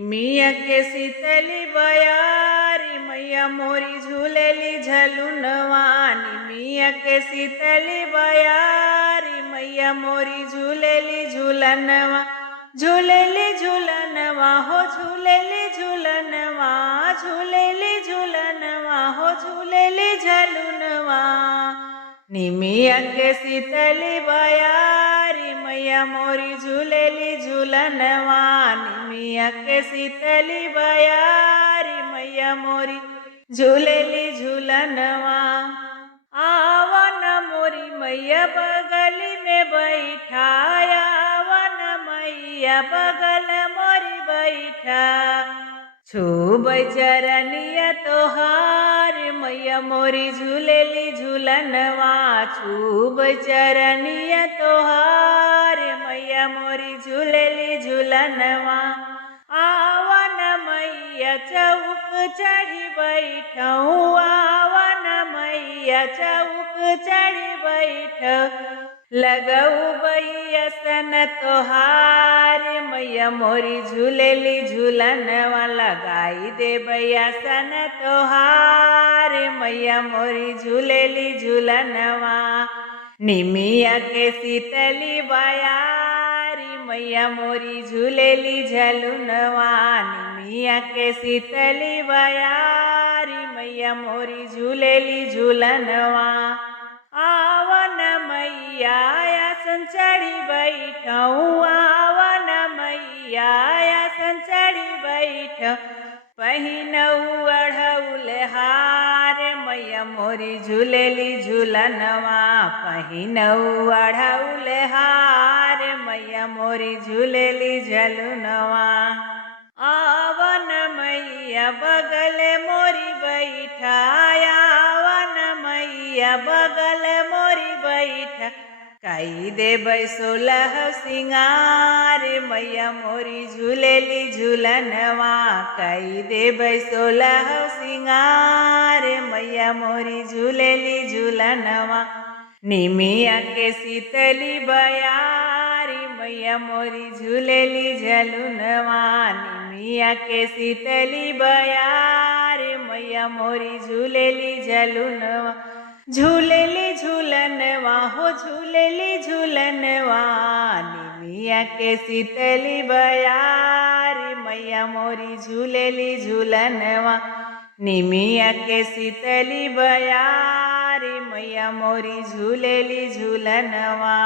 मिया के शीतली बयारी मैया मोरी झूलेली झलुनवानी। मिया के शीतली बयारी मैया मोरी झूलेली झूलनवा। झूलेली झूलनवा हो झूलेली झूलनवा। झूलेली झूलनवा हो झूलेली झलुनवा। निमिया के शीतली बयारी मैया मोरी झूलेली झूलनवा। निमिया के शीतली बयारी मैया मोरी झूलेली झूलनवा। आवन मोरी मैया बगली में बैठाया। आवन मैया बगल मोरी बैठा। छूब चरनिया तोहार मैया मोरी झूलेली झूलनवा। छूब चरनिया तोहार मैया मोरी झूलेली झूलनवा। आवन मैया चौक चढ़ी बैठऊ। आवन मैया चौक चढ़ी बैठ। लगऊ बैसन तोहार मैया मोरी झूलेली झूलनवा। लगाई दे बैसन तोहार मैया मोरी झूलेली झूलनवा। निमिया के शीतली बयारी मैया मोरी झूलेली झलुनवा। निमिया के शीतली बयारी मैया मोरी झूलेली झूलनवा। आवन मैया आसन चढ़ी बैठऊ। आवन मैया आसन चढ़ी बैठ। पहिनऊ अढ़ऊल हार मैया मोरी झूलेली झूलनवा। पहिनऊ अढ़ऊल हार मैया मोरी झूलेली झलुनवा। आवन मैया बगल मोरी बैठाया। आवन मैया बगल मोरी बैठा। कई देबै सोलह सिंगार मैया मोरी झूलेली झूलनवा। कई देबै सोलह सिंगार मैया मोरी झूलेली झूलनवा। निमिया के शीतली बयारी मैया मोरी झूलेली झलुनवा। निमिया के शीतली बयारी मैया मोरी झूलेली झलुनवा। झूलेली झूलनवा हो झूलेली झूलनवा। निमिया के शीतली बयारी मैया मोरी झूलेली झूलनवा। निमिया के शीतली बयारी मैया मोरी झूलेली झूलनवा।